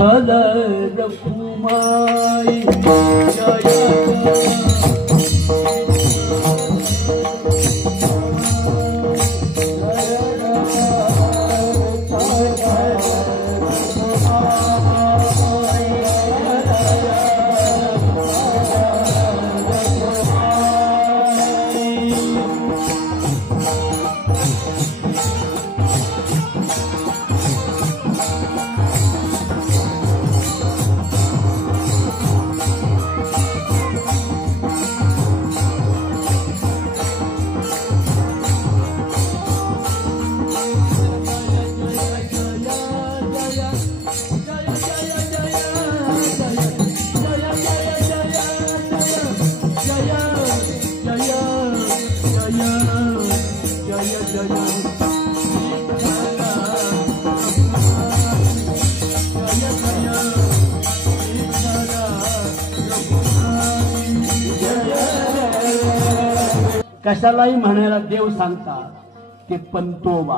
विठ्ठल रखुमाई जय कशालाही म्हणायला देव सांगतात ते पंतोबा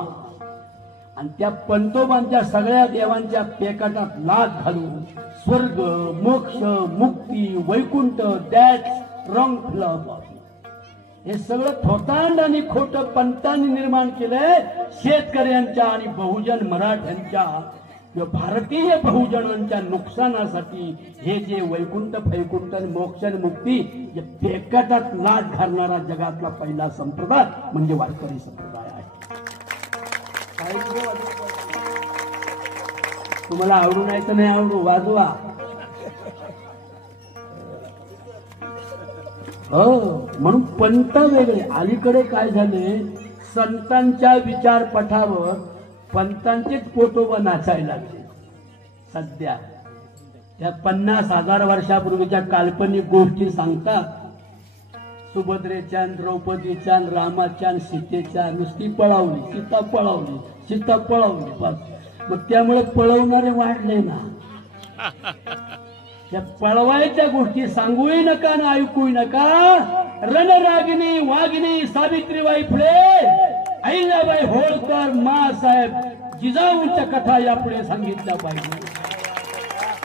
आणि त्या पंतोबांच्या सगळ्या देवांच्या पेकाटात लाथ घालून स्वर्ग मोक्ष मुक्ती वैकुंठ दॅट्स रॉंग फिलॉसॉफी हे सगळं थोतांड आणि खोटं पंतांनी निर्माण केलंय शेतकऱ्यांच्या आणि बहुजन मराठ्यांच्या भारतीय बहुजनांच्या नुकसानासाठी हे जे वैकुंठ फैकुंठ मोक्ष मुक्ती पेकाटात लाट घालणारा जगातला पहिला संप्रदाय म्हणजे वारकरी संप्रदाय आहे. तुम्हाला आवडू नाही तर नाही आवडू वाजवा. म्हणून पंत वेगळे. अलीकडे काय झाले संतांच्या विचारपठावर पंतांचेच पोटोबा नाचायला लागले. सध्या त्या 50,000 वर्षापूर्वीच्या काल्पनिक गोष्टी सांगतात. सुभद्रेच्या द्रौपदीच्या रामाच्या सीतेच्या नुसती पळावली सीता पळावली सीता पळावली बस. मग त्यामुळे पळवणारे वाढले ना. त्या पळवायच्या गोष्टी सांगूही नका ना ऐकूही नका. रणरागिनी वागिनी सावित्रीबाई फुले अहिल्याबाई होळकर मासाहेब जिजाऊच्या कथा यापुढे सांगितल्या पाहिजे.